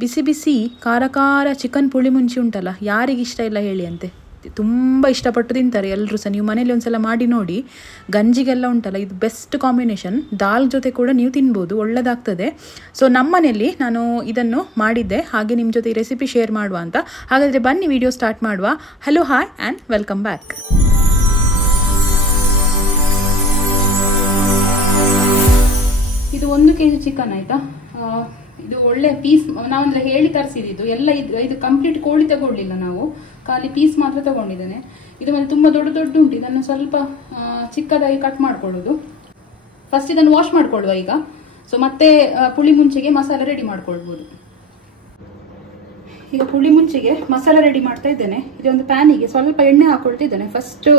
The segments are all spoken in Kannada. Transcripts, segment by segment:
ಬಿಸಿ ಬಿಸಿ ಖಾರ ಖಾರ ಚಿಕನ್ ಪುಳಿ ಮುಂಚಿ ಉಂಟಲ್ಲ, ಯಾರಿಗೆ ಇಷ್ಟ ಇಲ್ಲ ಹೇಳಿ ಅಂತೆ, ತುಂಬ ಇಷ್ಟಪಟ್ಟು ತಿಂತಾರೆ ಎಲ್ಲರೂ ಸಹ. ನೀವು ಮನೇಲಿ ಒಂದ್ಸಲ ಮಾಡಿ ನೋಡಿ. ಗಂಜಿಗೆಲ್ಲ ಉಂಟಲ್ಲ, ಇದು ಬೆಸ್ಟ್ ಕಾಂಬಿನೇಷನ್. ದಾಲ್ ಜೊತೆ ಕೂಡ ನೀವು ತಿನ್ಬೋದು, ಒಳ್ಳೆದಾಗ್ತದೆ. ಸೊ ನಮ್ಮನೇಲಿ ನಾನು ಇದನ್ನು ಮಾಡಿದ್ದೆ, ಹಾಗೆ ನಿಮ್ಮ ಜೊತೆ ಈ ರೆಸಿಪಿ ಶೇರ್ ಮಾಡುವ ಅಂತ. ಹಾಗಾದರೆ ಬನ್ನಿ ವಿಡಿಯೋ ಸ್ಟಾರ್ಟ್ ಮಾಡುವ. Hello, hi and welcome back. ಇದು 1 kg ಚಿಕನ್ ಆಯ್ತಾ. ಇದು ಒಳ್ಳೆ ಪೀಸ್ ನಾವಂದ್ರೆ ಹೇಳಿ ತರಿಸಿದ್ದು ಎಲ್ಲ. ಇದು ಕಂಪ್ಲೀಟ್ ಕೋಳಿ ತಗೊಳ್ಳಿಲ್ಲ ನಾವು, ಖಾಲಿ ಪೀಸ್ ಮಾತ್ರ ತಗೊಂಡಿದ್ದೇನೆ. ಇದು ಮತ್ತೆ ತುಂಬಾ ದೊಡ್ಡ ದೊಡ್ಡ ಉಂಟು, ಇದನ್ನು ಸ್ವಲ್ಪ ಚಿಕ್ಕದಾಗಿ ಕಟ್ ಮಾಡ್ಕೊಳ್ಳೋದು. ಫಸ್ಟ್ ಇದನ್ನು ವಾಶ್ ಮಾಡ್ಕೊಳ್ಳುವ ಈಗ. ಸೊ ಮತ್ತೆ ಪುಳಿ ಮುಂಚೆಗೆ ಮಸಾಲೆ ರೆಡಿ ಮಾಡ್ಕೊಳ್ಬೋದು. ಈಗ ಪುಳಿ ಮುಂಚೆಗೆ ಮಸಾಲೆ ರೆಡಿ ಮಾಡ್ತಾ ಇದ್ದೇನೆ. ಇದೊಂದು ಪ್ಯಾನಿಗೆ ಸ್ವಲ್ಪ ಎಣ್ಣೆ ಹಾಕೊಳ್ತಿದ್ದೇನೆ. ಫಸ್ಟ್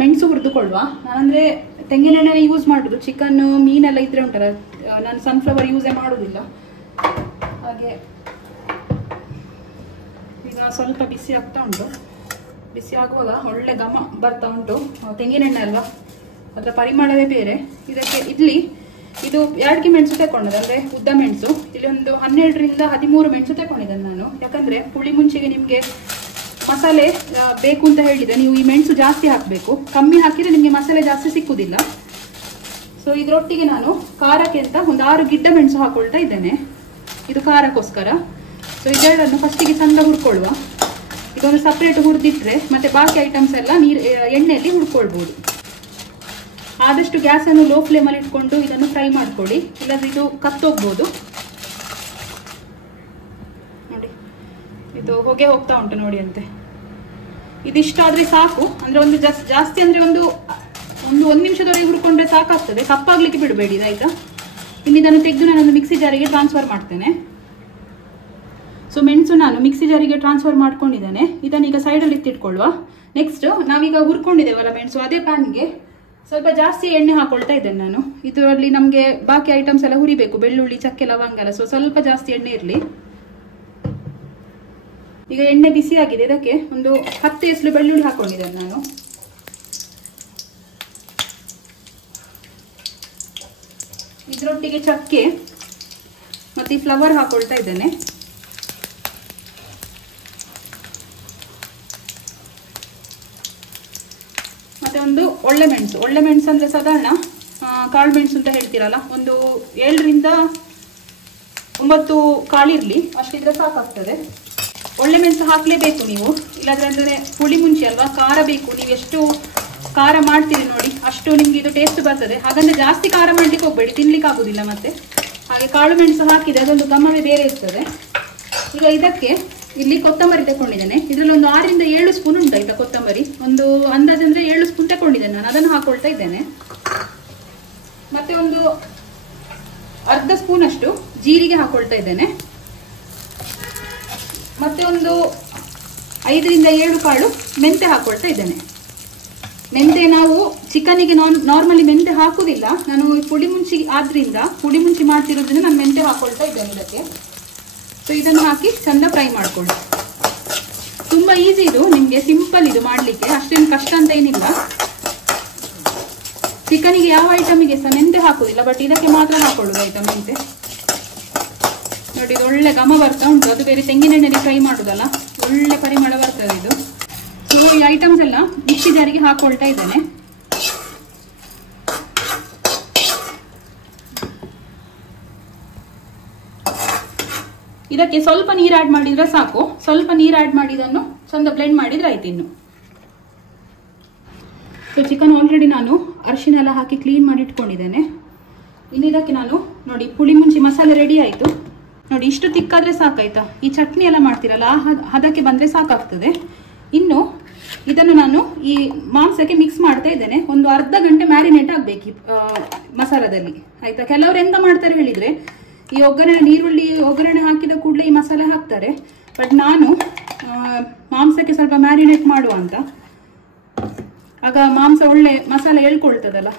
ಮೆಣಸು ಹುರಿದುಕೊಳ್ಳುವ. ನಾನಂದ್ರೆ ತೆಂಗಿನ ಎಣ್ಣೆನೇ ಯೂಸ್ ಮಾಡುದು. ಚಿಕನ್ ಮೀನೆಲ್ಲ ಇದ್ರೆ ಉಂಟಲ್ಲ, ನಾನು ಸನ್ಫ್ಲವರ್ ಯೂಸೇ ಮಾಡುದಿಲ್ಲ. ಹಾಗೆ ಈಗ ಸ್ವಲ್ಪ ಬಿಸಿ ಆಗ್ತಾ ಉಂಟು. ಬಿಸಿ ಆಗುವಾಗ ಒಳ್ಳೆ ಘಮ ಬರ್ತಾ ಉಂಟು. ತೆಂಗಿನ ಎಣ್ಣೆ ಅಲ್ವಾ, ಅದರ ಪರಿಮಳವೇ ಬೇರೆ. ಇದಕ್ಕೆ ಇದು 2 ಮೆಣಸು ತಗೊಂಡದ್ದು, ಅಂದ್ರೆ ಉದ್ದ ಮೆಣಸು. ಇಲ್ಲಿ ಒಂದು 12 ರಿಂದ 13 ಮೆಣಸು ತಗೊಂಡಿದ್ದೇನೆ ನಾನು. ಯಾಕಂದ್ರೆ ಪುಳಿ ಮುಂಚೆಗೆ ನಿಮ್ಗೆ ಮಸಾಲೆ ಬೇಕು ಅಂತ ಹೇಳಿದ್ರೆ ನೀವು ಈ ಮೆಣಸು ಜಾಸ್ತಿ ಹಾಕಬೇಕು. ಕಮ್ಮಿ ಹಾಕಿದ್ರೆ ನಿಮಗೆ ಮಸಾಲೆ ಜಾಸ್ತಿ ಸಿಕ್ಕುದಿಲ್ಲ. ಸೊ ಇದರೊಟ್ಟಿಗೆ ನಾನು ಖಾರಕ್ಕೆ ಅಂತ ಒಂದು 6 ಗಿಡ್ಡ ಮೆಣಸು ಹಾಕೊಳ್ತಾ ಇದ್ದೇನೆ. ಇದು ಖಾರಕ್ಕೋಸ್ಕರ. ಸೊ ಇದೆರಡನ್ನು ಫಸ್ಟಿಗೆ ಚಂದ ಹುರ್ಕೊಳ್ಳುವ. ಇದೊಂದು ಸಪ್ರೇಟ್ ಹುರಿದಿಟ್ರೆ ಮತ್ತೆ ಬಾಕಿ ಐಟಮ್ಸ್ ಎಲ್ಲ ಎಣ್ಣೆಯಲ್ಲಿ ಹುರ್ಕೊಳ್ಬಹುದು. ಆದಷ್ಟು ಗ್ಯಾಸನ್ನು ಲೋ ಫ್ಲೇಮಲ್ಲಿ ಇಟ್ಕೊಂಡು ಇದನ್ನು ಫ್ರೈ ಮಾಡ್ಕೊಳ್ಳಿ, ಇಲ್ಲಾಂದ್ರೆ ಇದು ಕತ್ತೋಗ್ಬೋದು. ನೋಡಿ, ಇದು ಹೊಗೆ ಹೋಗ್ತಾ ಉಂಟು ನೋಡಿ ಅಂತೆ. ಇದಿಷ್ಟಾದ್ರೆ ಸಾಕು. ಅಂದ್ರೆ ಒಂದು ಜಾಸ್ತಿ ಅಂದ್ರೆ ಒಂದು 1 ನಿಮಿಷದವರೆಗೆ ಹುರ್ಕೊಂಡ್ರೆ ಸಾಕಾಗ್ತದೆ. ಕಪ್ಪಾಗ್ಲಿಕ್ಕೆ ಬಿಡಬೇಡಿ, ಆಯ್ತಾ. ಇನ್ನು ಇದನ್ನು ತೆಗೆದು ನಾನೊಂದು ಮಿಕ್ಸಿ ಜಾರಿಗೆ ಟ್ರಾನ್ಸ್ಫರ್ ಮಾಡ್ತೇನೆ. ಸೊ ಮೆಣಸು ನಾನು ಮಿಕ್ಸಿ ಜಾರಿಗೆ ಟ್ರಾನ್ಸ್ಫರ್ ಮಾಡ್ಕೊಂಡಿದ್ದೇನೆ. ಇದನ್ನ ಈಗ ಸೈಡಲ್ಲಿ ಎತ್ತಿಟ್ಕೊಳ್ಳುವ. ನೆಕ್ಸ್ಟ್ ನಾವೀಗ ಹುರ್ಕೊಂಡಿದ್ದೇವಲ್ಲ ಮೆಣಸು, ಅದೇ ಪ್ಯಾನ್ಗೆ ಸ್ವಲ್ಪ ಜಾಸ್ತಿ ಎಣ್ಣೆ ಹಾಕೊಳ್ತಾ ಇದ್ದೇನೆ ನಾನು. ಇದರಲ್ಲಿ ನಮ್ಗೆ ಬಾಕಿ ಐಟಮ್ಸ್ ಎಲ್ಲ ಹುರಿಬೇಕು, ಬೆಳ್ಳುಳ್ಳಿ, ಚಕ್ಕೆ, ಲವಂಗ ಎಲ್ಲ. ಸೊ ಸ್ವಲ್ಪ ಜಾಸ್ತಿ ಎಣ್ಣೆ ಇರಲಿ. ಈಗ ಎಣ್ಣೆ ಬಿಸಿ ಆಗಿದೆ. ಇದಕ್ಕೆ ಒಂದು 10 ಎಸಳು ಬೆಳ್ಳುಳ್ಳಿ ಹಾಕೊಂಡಿದ್ದೇನೆ ನಾನು. ಇದರೊಟ್ಟಿಗೆ ಚಕ್ಕೆ ಮತ್ತೆ ಫ್ಲವರ್ ಹಾಕೊಳ್ತಾ ಇದ್ದೇನೆ. ಮತ್ತೆ ಒಂದು ಒಳ್ಳೆ ಮೆಣಸು ಅಂದ್ರೆ ಸಾಧಾರಣ ಕಾಳು ಮೆಣಸು ಅಂತ ಹೇಳ್ತೀರಲ್ಲ, ಒಂದು 7 ರಿಂದ 9 ಕಾಳಿರ್ಲಿ, ಅಷ್ಟಿದ್ರೆ ಸಾಕಾಗ್ತದೆ. ಒಳ್ಳೆ ಮೆಣಸು ಹಾಕ್ಲೇಬೇಕು ನೀವು, ಇಲ್ಲಾಂದ್ರೆ ಅಂದ್ರೆ ಪುಳಿ ಮುಂಚೆ ಅಲ್ವಾ, ಖಾರ ಬೇಕು. ನೀವು ಎಷ್ಟು ಖಾರ ಮಾಡ್ತೀರಿ ನೋಡಿ ಅಷ್ಟು ನಿಮ್ಗೆ ಇದು ಟೇಸ್ಟ್ ಬರ್ತದೆ. ಹಾಗಂದ್ರೆ ಜಾಸ್ತಿ ಖಾರ ಮಾಡ್ಲಿಕ್ಕೆ ಹೋಗ್ಬೇಡಿ, ತಿನ್ಲಿಕ್ಕೆ ಆಗುದಿಲ್ಲ ಮತ್ತೆ. ಹಾಗೆ ಕಾಳು ಮೆಣಸು ಹಾಕಿದ್ರೆ ಅದೊಂದು ಘಮವೇ ಬೇರೆ ಇರ್ತದೆ. ಈಗ ಇದಕ್ಕೆ ಇಲ್ಲಿ ಕೊತ್ತಂಬರಿ ತಗೊಂಡಿದ್ದೇನೆ. ಇದರಲ್ಲಿ ಒಂದು 6 ರಿಂದ 7 ಸ್ಪೂನ್ ಉಂಟಾಯ್ತಾ ಕೊತ್ತಂಬರಿ. ಒಂದು ಅಂದಾಜಂದ್ರೆ 7 ಸ್ಪೂನ್ ತಗೊಂಡಿದ್ದೇನೆ ನಾನು, ಅದನ್ನು ಹಾಕೊಳ್ತಾ ಇದ್ದೇನೆ. ಮತ್ತೆ ಒಂದು ಅರ್ಧ ಸ್ಪೂನ್ ಅಷ್ಟು ಜೀರಿಗೆ ಹಾಕೊಳ್ತಾ ಇದ್ದೇನೆ. ಮತ್ತೆ ಒಂದು 5 ರಿಂದ 7 ಕಾಳು ಮೆಂತೆ ಹಾಕೊಳ್ತಾ ಇದ್ದೇನೆ. ಮೆಂತೆ ನಾವು ಚಿಕನಿಗೆ ನಾರ್ಮಲಿ ಮೆಂತೆ ಹಾಕುದಿಲ್ಲ, ನಾನು ಪುಳಿ ಮುಂಚಿ ಆದ್ರಿಂದ ಪುಳಿ ಮುಂಚಿ ಮಾಡ್ತಿರೋದ್ರಿಂದ ನಾನು ಮೆಂತೆ ಹಾಕೊಳ್ತಾ ಇದ್ದೇನೆ ಇದಕ್ಕೆ. ಸೊ ಇದನ್ನು ಹಾಕಿ ಚಂದ ಫ್ರೈ ಮಾಡ್ಕೊಳ್ಳಿ. ತುಂಬಾ ಈಸಿ ಇದು, ನಿಮ್ಗೆ ಸಿಂಪಲ್ ಇದು ಮಾಡ್ಲಿಕ್ಕೆ, ಅಷ್ಟೇನು ಕಷ್ಟ ಅಂತ ಏನಿಲ್ಲ. ಚಿಕನಿಗೆ ಯಾವ ಐಟಮಿಗೆ ಸಹ ಮೆಂತೆ ಹಾಕುದಿಲ್ಲ, ಬಟ್ ಇದಕ್ಕೆ ಮಾತ್ರ ಹಾಕೊಳ್ಳುದು ಆಯ್ತಾ ಮೆಂತೆ. ನೋಡಿ, ಇದು ಒಳ್ಳೆ ಘಮ ಬರ್ತಾ ಉಂಟು. ಅದು ಬೇರೆ ತೆಂಗಿನ ಎಣ್ಣೆಯಲ್ಲಿ ಫ್ರೈ ಮಾಡುದಲ್ಲ, ಒಳ್ಳೆ ಪರಿಮಳ ಬರ್ತದೆ ಇದು. ಸೊ ಈ ಐಟಮ್ಸ್ ಎಲ್ಲ ಮಿಕ್ಸಿ ಜಾರಿಗೆ ಹಾಕೊಳ್ತಾ ಇದ್ದೇನೆ. ಇದಕ್ಕೆ ಸ್ವಲ್ಪ ನೀರು ಆಡ್ ಮಾಡಿದ್ರೆ ಸಾಕು. ಸ್ವಲ್ಪ ನೀರು ಆಡ್ ಮಾಡಿ ಇದನ್ನು ಚಂದ ಬ್ಲೆಂಡ್ ಮಾಡಿದ್ರೆ ಆಯ್ತು ಇನ್ನು. ಸೊ ಚಿಕನ್ ಆಲ್ರೆಡಿ ನಾನು ಅರಿಶಿನ ಎಲ್ಲ ಹಾಕಿ ಕ್ಲೀನ್ ಮಾಡಿ ಇಟ್ಕೊಂಡಿದ್ದೇನೆ. ಇನ್ನು ಇದಕ್ಕೆ ನಾನು ನೋಡಿ ಪುಳಿ ಮುಂಚಿ ಮಸಾಲೆ ರೆಡಿ ಆಯ್ತು ನೋಡಿ. ಇಷ್ಟು ತಿಕ್ಕಾದ್ರೆ ಸಾಕಾಯ್ತಾ. ಈ ಚಟ್ನಿ ಎಲ್ಲ ಮಾಡ್ತೀರಲ್ಲ ಅದಕ್ಕೆ ಬಂದ್ರೆ ಸಾಕಾಗ್ತದೆ. ಇನ್ನು ಇದನ್ನು ನಾನು ಈ ಮಾಂಸಕ್ಕೆ ಮಿಕ್ಸ್ ಮಾಡ್ತಾ ಇದ್ದೇನೆ. ಒಂದು ಅರ್ಧ ಗಂಟೆ ಮ್ಯಾರಿನೇಟ್ ಆಗ್ಬೇಕು ಮಸಾಲದಲ್ಲಿ, ಆಯ್ತಾ. ಕೆಲವರು ಎಂತ ಮಾಡ್ತಾರೆ ಹೇಳಿದ್ರೆ, ಈ ಈರುಳ್ಳಿ ಒಗ್ಗರಣೆ ಹಾಕಿದ ಕೂಡಲೇ ಈ ಮಸಾಲೆ ಹಾಕ್ತಾರೆ. ಬಟ್ ನಾನು ಮಾಂಸಕ್ಕೆ ಸ್ವಲ್ಪ ಮ್ಯಾರಿನೇಟ್ ಮಾಡುವ ಅಂತ, ಆಗ ಮಾಂಸ ಒಳ್ಳೆ ಮಸಾಲೆ ಎಳ್ಕೊಳ್ತದಲ್ಲ.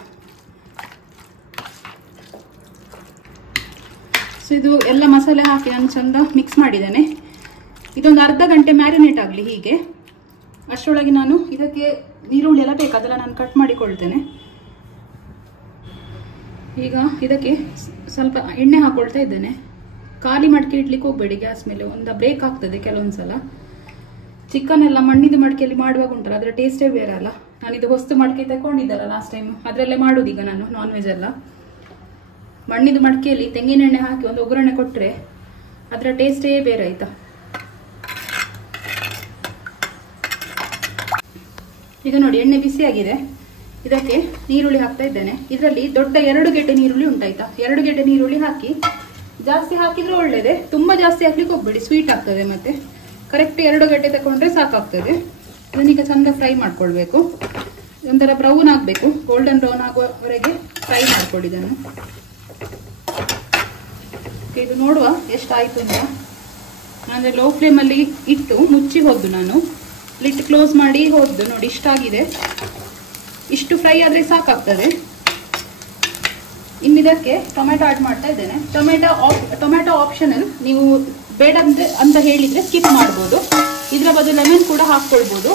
ಸೊ ಇದು ಎಲ್ಲ ಮಸಾಲೆ ಹಾಕಿ ನಾನು ಚಂದ ಮಿಕ್ಸ್ ಮಾಡಿದ್ದೇನೆ. ಇದೊಂದು ಅರ್ಧ ಗಂಟೆ ಮ್ಯಾರಿನೇಟ್ ಆಗಲಿ ಹೀಗೆ. ಅಷ್ಟರೊಳಗೆ ನಾನು ಇದಕ್ಕೆ ಈರುಳ್ಳಿ ಎಲ್ಲ ಬೇಕು, ಅದೆಲ್ಲ ನಾನು ಕಟ್ ಮಾಡಿಕೊಳ್ತೇನೆ. ಈಗ ಇದಕ್ಕೆ ಸ್ವಲ್ಪ ಎಣ್ಣೆ ಹಾಕೊಳ್ತಾ ಇದ್ದೇನೆ. ಖಾಲಿ ಮಡಿಕೆ ಇಡ್ಲಿಕ್ಕೆ ಹೋಗ್ಬೇಡಿ ಗ್ಯಾಸ್ ಮೇಲೆ, ಒಂದು ಬ್ರೇಕ್ ಆಗ್ತದೆ ಕೆಲವೊಂದ್ಸಲ. ಚಿಕನ್ ಎಲ್ಲ ಮಣ್ಣಿದ ಮಡಿಕೆಯಲ್ಲಿ ಮಾಡುವಾಗ ಉಂಟಲ್ಲ ಅದರ ಟೇಸ್ಟೇ ಬೇರೆ ಅಲ್ಲ. ನಾನಿದು ಹೊಸ್ತು ಮಡಿಕೆ ತಗೊಂಡಿದ್ದಲ್ಲ ಲಾಸ್ಟ್ ಟೈಮ್, ಅದರಲ್ಲೇ ಮಾಡೋದೀಗ ನಾನು ನಾನ್ ವೆಜ್ ಎಲ್ಲ. ಮಣ್ಣಿದ ಮಡಿಕೆಯಲ್ಲಿ ತೆಂಗಿನೆಣ್ಣೆ ಹಾಕಿ ಒಂದು ಒಗ್ಗರಣೆ ಕೊಟ್ಟರೆ ಅದರ ಟೇಸ್ಟೇ ಬೇರೆ ಆಯ್ತಾ. ಈಗ ನೋಡಿ ಎಣ್ಣೆ ಬಿಸಿ ಆಗಿದೆ, ಇದಕ್ಕೆ ನೀರುಳ್ಳಿ ಹಾಕ್ತಾ ಇದ್ದೇನೆ. ಇದರಲ್ಲಿ ದೊಡ್ಡ 2 ಗೆಡ್ಡೆ ನೀರುಳ್ಳಿ ಉಂಟಾಯ್ತಾ, 2 ಗೆಡ್ಡೆ ನೀರುಳ್ಳಿ ಹಾಕಿ. ಜಾಸ್ತಿ ಹಾಕಿದ್ರೆ ಒಳ್ಳೇದೆ, ತುಂಬಾ ಜಾಸ್ತಿ ಹಾಕ್ಲಿಕ್ಕೆ ಹೋಗ್ಬೇಡಿ, ಸ್ವೀಟ್ ಆಗ್ತದೆ. ಮತ್ತೆ ಕರೆಕ್ಟ್ 2 ಗೆಡ್ಡೆ ತಗೊಂಡ್ರೆ ಸಾಕಾಗ್ತದೆ. ಇದನ್ನೀಗ ಚಂದ ಫ್ರೈ ಮಾಡ್ಕೊಳ್ಬೇಕು, ಒಂಥರ ಬ್ರೌನ್ ಆಗಬೇಕು, ಗೋಲ್ಡನ್ ಬ್ರೌನ್ ಆಗುವವರೆಗೆ ಫ್ರೈ ಮಾಡ್ಕೊಂಡಿದ್ದನ್ನು. ಇದು ನೋಡುವ ಎಷ್ಟಾಯ್ತು ಅಂತ. ಅಂದರೆ ಲೋ ಫ್ಲೇಮಲ್ಲಿ ಇಟ್ಟು ಮುಚ್ಚಿ ಹೋದ್ದು ನಾನು, ಲಿಟ್ ಕ್ಲೋಸ್ ಮಾಡಿ ಹೋದ್ದು. ನೋಡಿ ಇಷ್ಟಾಗಿದೆ, ಇಷ್ಟು ಫ್ರೈ ಆದರೆ ಸಾಕಾಗ್ತದೆ. ಇನ್ನಿದಕ್ಕೆ ಟೊಮೆಟೊ ಆಡ್ ಮಾಡ್ತಾ ಇದ್ದೇನೆ. ಟೊಮೆಟೊ ಆಪ್ಷನಲ್, ನೀವು ಬೇಡ ಅಂತ ಹೇಳಿದರೆ ಸ್ಕಿಪ್ ಮಾಡ್ಬೋದು. ಇದರ ಬದಲು ಲೆಮನ್ ಕೂಡ ಹಾಕ್ಕೊಳ್ಬೋದು,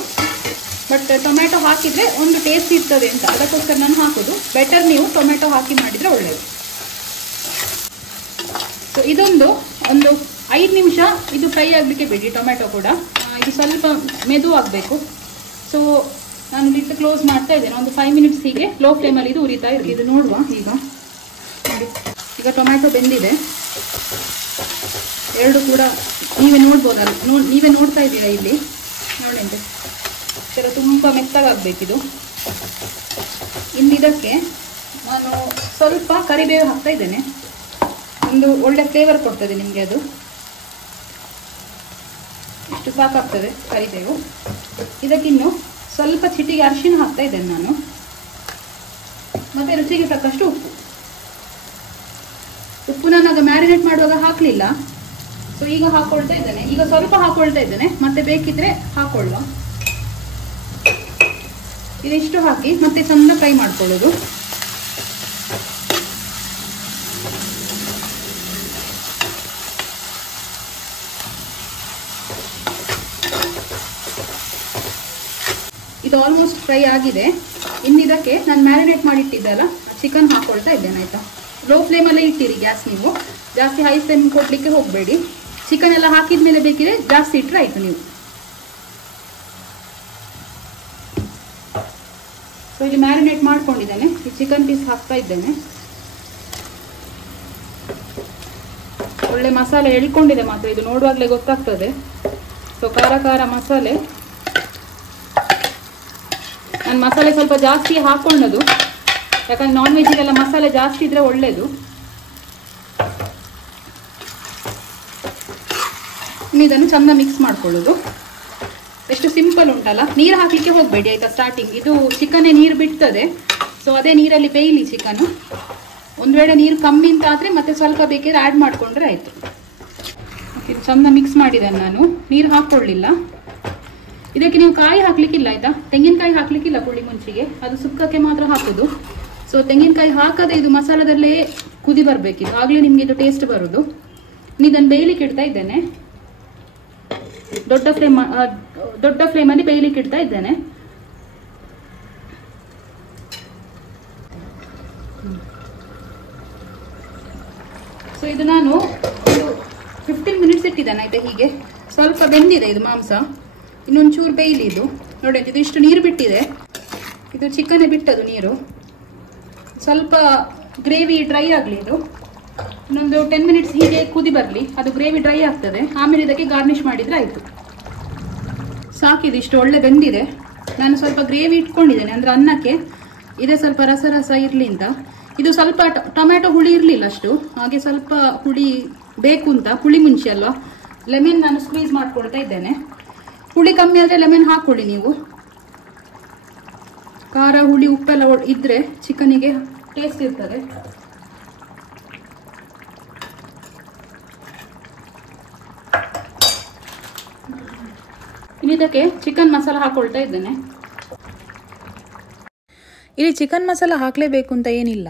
ಬಟ್ ಟೊಮೆಟೊ ಹಾಕಿದರೆ ಒಂದು ಟೇಸ್ಟ್ ಇರ್ತದೆ ಅಂತ ಅದಕ್ಕೋಸ್ಕರ ನಾನು ಹಾಕೋದು. ಬೆಟರ್ ನೀವು ಟೊಮೆಟೊ ಹಾಕಿ ಮಾಡಿದರೆ ಒಳ್ಳೆಯದು. ಸೊ ಇದೊಂದು 5 ನಿಮಿಷ ಇದು ಫ್ರೈ ಆಗಲಿಕ್ಕೆ ಬಿಡಿ. ಟೊಮೆಟೊ ಕೂಡ ಇದು ಸ್ವಲ್ಪ ಮೆದು ಆಗಬೇಕು. ಸೊ ನಾನು ಲಿಟ್ ಕ್ಲೋಸ್ ಮಾಡ್ತಾ ಇದ್ದೇನೆ. ಒಂದು 5 ಮಿನಿಟ್ಸ್ ಹೀಗೆ ಲೋ ಫ್ಲೇಮಲ್ಲಿ ಇದು ಉರಿತಾ ಇருக்கு. ಇದು ನೋಡುವ ಈಗ ನೋಡಿ, ಈಗ ಟೊಮೆಟೊ ಬೆಂದಿದೆ. 2 ಕೂಡ ನೀವೇ ನೋಡ್ಬೋದಲ್ಲ, ನೀವೇ ನೋಡ್ತಾ ಇದ್ದೀರಾ ಇಲ್ಲಿ ನೋಡಿ. ಸರ ತುಂಬ ಮೆತ್ತಗಾಗಬೇಕಿದು. ಇನ್ನಿದಕ್ಕೆ ನಾನು ಸ್ವಲ್ಪ ಕರಿಬೇವು ಹಾಕ್ತಾ ಇದ್ದೇನೆ, ಒಂದು ಒಳ್ಳೆ ಫ್ಲೇವರ್ ಕೊಡ್ತದೆ ನಿಮಗೆ ಅದು. ಇಷ್ಟು ಸಾಕಾಗ್ತದೆ ಕರಿಬೇವು. ಇದಕ್ಕಿನ್ನು ಸ್ವಲ್ಪ ಚಿಟಿಗೆ ಅರಿಶಿನ ಹಾಕ್ತಾ ಇದ್ದೇನೆ ನಾನು, ಮತ್ತೆ ರುಚಿಗೆ ತಕ್ಕಷ್ಟು ಉಪ್ಪು ನಾನು ಆಗ ಮ್ಯಾರಿನೇಟ್ ಮಾಡುವಾಗ ಹಾಕಲಿಲ್ಲ, ಸೊ ಈಗ ಹಾಕೊಳ್ತಾ ಇದ್ದೇನೆ. ಈಗ ಸ್ವಲ್ಪ ಹಾಕೊಳ್ತಾ ಇದ್ದೇನೆ, ಮತ್ತೆ ಬೇಕಿದ್ರೆ ಹಾಕೊಳ್ಳುವ. ಇದಿಷ್ಟು ಹಾಕಿ ಮತ್ತೆ ಚಂದ ಫ್ರೈ ಮಾಡ್ಕೊಳ್ಳೋದು. ಇದು ಆಲ್ಮೋಸ್ಟ್ ಫ್ರೈ ಆಗಿದೆ. ಇನ್ನಿದಕ್ಕೆ ನಾನು ಮ್ಯಾರಿನೇಟ್ ಮಾಡಿಟ್ಟಿದ್ದಲ್ಲ ಚಿಕನ್ ಹಾಕೊಳ್ತಾ ಇದ್ದೇನೆ ಆಯ್ತಾ. ಲೋ ಫ್ಲೇಮಲ್ಲೇ ಇಟ್ಟಿರಿ ಗ್ಯಾಸ್, ನೀವು ಜಾಸ್ತಿ ಹೈ ಫ್ಲೇಮ್ ಕೊಡಲಿಕ್ಕೆ ಹೋಗಬೇಡಿ. ಚಿಕನ್ ಎಲ್ಲ ಹಾಕಿದ ಮೇಲೆ ಬೇಕಿದ್ರೆ ಜಾಸ್ತಿ ಇಟ್ಟರೆ ಆಯಿತು ನೀವು. ಸೊ ಇಲ್ಲಿ ಮ್ಯಾರಿನೇಟ್ ಮಾಡ್ಕೊಂಡಿದ್ದೇನೆ, ಈ ಚಿಕನ್ ಪೀಸ್ ಹಾಕ್ತಾ ಇದ್ದೇನೆ. ಒಳ್ಳೆ ಮಸಾಲೆ ಎಳ್ಕೊಂಡಿದೆ ಮಾತ್ರ, ಇದು ನೋಡುವಾಗಲೇ ಗೊತ್ತಾಗ್ತದೆ. ಸೊ ಖಾರ ಖಾರ ಮಸಾಲೆ. ನಾನು ಮಸಾಲೆ ಸ್ವಲ್ಪ ಜಾಸ್ತಿ ಹಾಕ್ಕೊಳ್ಳೋದು, ಯಾಕಂದ್ರೆ ನಾನ್ ವೆಜ್ಜಿಗೆಲ್ಲ ಮಸಾಲೆ ಜಾಸ್ತಿ ಇದ್ರೆ ಒಳ್ಳೇದು. ಇದನ್ನು ಚಂದ ಮಿಕ್ಸ್ ಮಾಡ್ಕೊಳ್ಳೋದು. ಎಷ್ಟು ಸಿಂಪಲ್ ಉಂಟಲ್ಲ. ನೀರು ಹಾಕ್ಲಿಕ್ಕೆ ಹೋಗಬೇಡಿ ಆಯ್ತಾ ಸ್ಟಾರ್ಟಿಂಗ್. ಇದು ಚಿಕನ್ನೇ ನೀರು ಬಿಡ್ತದೆ, ಸೊ ಅದೇ ನೀರಲ್ಲಿ ಬೇಯಲಿ ಚಿಕನ್. ಒಂದು ವೇಳೆ ನೀರು ಕಮ್ಮಿ ಅಂತ ಆದರೆ ಮತ್ತೆ ಸ್ವಲ್ಪ ಬೇಕಿದ್ರೆ ಆ್ಯಡ್ ಮಾಡಿಕೊಂಡ್ರೆ ಆಯಿತು. ಇದು ಚಂದ ಮಿಕ್ಸ್ ಮಾಡಿದ್ದೇನೆ ನಾನು, ನೀರು ಹಾಕ್ಕೊಳ್ಳಿಲ್ಲ. ಇದಕ್ಕೆ ನೀವು ಕಾಯಿ ಹಾಕ್ಲಿಕ್ಕಿಲ್ಲ ಆಯ್ತಾ, ತೆಂಗಿನಕಾಯಿ ಹಾಕ್ಲಿಕ್ಕಿಲ್ಲ ಪುಳಿ ಮುಂಚಿಗೆ, ಅದು ಸುಕ್ಕಕ್ಕೆ ಮಾತ್ರ ಹಾಕೋದು. ಸೊ ತೆಂಗಿನಕಾಯಿ ಹಾಕದೆ ಇದು ಮಸಾಲದಲ್ಲೇ ಕುದಿ ಬರಬೇಕಿತ್ತು, ಆಗಲೇ ನಿಮಗೆ ಇದು ಟೇಸ್ಟ್ ಬರೋದು. ಇದನ್ನು ಬೇಯಲಿಕ್ಕೆ ಇಡ್ತಾ ಇದ್ದೇನೆ, ದೊಡ್ಡ ಫ್ಲೇಮಲ್ಲಿ ಬೇಯಲಿಕ್ಕೆ ಇಡ್ತಾ ಇದ್ದೇನೆ. ಸೊ ಇದು ನಾನು ಒಂದು 15 ಮಿನಿಟ್ಸ್ ಇಟ್ಟಿದ್ದೇನೆ ಆಯ್ತಾ. ಹೀಗೆ ಸ್ವಲ್ಪ ಬೆಂದಿದೆ ಇದು ಮಾಂಸ, ಇನ್ನೊಂಚೂರು ಬೇಯಲಿ ಇದು. ನೋಡಿ ಇದು ಇಷ್ಟು ನೀರು ಬಿಟ್ಟಿದೆ, ಇದು ಚಿಕನ್ನೇ ಬಿಟ್ಟದು ನೀರು. ಸ್ವಲ್ಪ ಗ್ರೇವಿ ಡ್ರೈ ಆಗಲಿ ಇದು, ಇನ್ನೊಂದು 10 ಮಿನಿಟ್ಸ್ ಹೀಗೆ ಕುದಿ ಬರಲಿ, ಅದು ಗ್ರೇವಿ ಡ್ರೈ ಆಗ್ತದೆ. ಆಮೇಲೆ ಇದಕ್ಕೆ ಗಾರ್ನಿಷ್ ಮಾಡಿದರೆ ಆಯಿತು. ಸಾಕಿದು, ಇಷ್ಟು ಒಳ್ಳೆ ಬೆಂದಿದೆ. ನಾನು ಸ್ವಲ್ಪ ಗ್ರೇವಿ ಇಟ್ಕೊಂಡಿದ್ದೇನೆ, ಅಂದರೆ ಅನ್ನಕ್ಕೆ ಇದೇ ಸ್ವಲ್ಪ ರಸ ಇರಲಿ ಅಂತ. ಇದು ಸ್ವಲ್ಪ ಟೊಮ್ಯಾಟೊ ಹುಳಿ ಇರಲಿಲ್ಲ ಅಷ್ಟು, ಹಾಗೆ ಸ್ವಲ್ಪ ಹುಳಿ ಬೇಕು ಅಂತ ಹುಳಿ ಮುಂಚೆ ಅಲ್ವಾ ಲೆಮನ್ ನಾನು ಸ್ಕ್ವೀಸ್ ಮಾಡ್ಕೊಳ್ತಾ ಇದ್ದೇನೆ. ಹುಳಿ ಕಮ್ಮಿ ಆದರೆ ಲೆಮನ್ ಹಾಕ್ಕೊಳ್ಳಿ ನೀವು. ಖಾರ ಹುಳಿ ಉಪ್ಪೆಲ್ಲ ಇದ್ರೆ ಚಿಕನಿಗೆ ಟೇಸ್ಟ್ ಇರ್ತದೆ. ಇದಕ್ಕೆ ಚಿಕನ್ ಮಸಾಲ ಹಾಕೊಳ್ತಾ ಇದ್ದೇನೆ. ಇಲ್ಲಿ ಚಿಕನ್ ಮಸಾಲ ಹಾಕಲೇಬೇಕು ಅಂತ ಏನಿಲ್ಲ,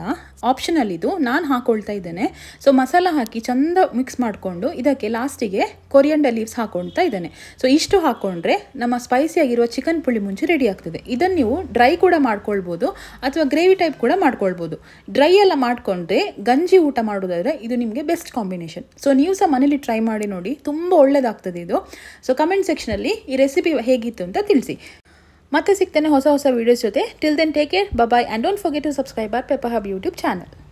ಆಪ್ಷನಲ್ ಇದು, ನಾನು ಹಾಕೊಳ್ತಾ ಇದ್ದೇನೆ. ಸೊ ಮಸಾಲ ಹಾಕಿ ಚಂದ ಮಿಕ್ಸ್ ಮಾಡಿಕೊಂಡು ಇದಕ್ಕೆ ಲಾಸ್ಟಿಗೆ ಕೊರಿಯಂಡರ್ ಲೀವ್ಸ್ ಹಾಕೊಳ್ತಾ ಇದ್ದೇನೆ. ಸೊ ಇಷ್ಟು ಹಾಕ್ಕೊಂಡ್ರೆ ನಮ್ಮ ಸ್ಪೈಸಿಯಾಗಿರುವ ಚಿಕನ್ ಪುಳಿ ಮುಂಚಿ ರೆಡಿ ಆಗ್ತದೆ. ಇದನ್ನು ನೀವು ಡ್ರೈ ಕೂಡ ಮಾಡ್ಕೊಳ್ಬೋದು ಅಥವಾ ಗ್ರೇವಿ ಟೈಪ್ ಕೂಡ ಮಾಡ್ಕೊಳ್ಬೋದು. ಡ್ರೈ ಎಲ್ಲ ಮಾಡಿಕೊಂಡ್ರೆ ಗಂಜಿ ಊಟ ಮಾಡೋದಾದರೆ ಇದು ನಿಮಗೆ ಬೆಸ್ಟ್ ಕಾಂಬಿನೇಷನ್. ಸೊ ನೀವು ಸಹ ಮನೇಲಿ ಟ್ರೈ ಮಾಡಿ ನೋಡಿ, ತುಂಬ ಒಳ್ಳೆಯದಾಗ್ತದೆ ಇದು. ಸೊ ಕಮೆಂಟ್ ಸೆಕ್ಷನಲ್ಲಿ ಈ ರೆಸಿಪಿ ಹೇಗಿತ್ತು ಅಂತ ತಿಳಿಸಿ. ಮತ್ತೆ ಸಿಗ್ತೇನೆ ಹೊಸ ಹೊಸ ವೀಡಿಯೋಸ್ ಜೊತೆ. Till then take care, bye, and don't forget to subscribe our Pepper Hub YouTube channel.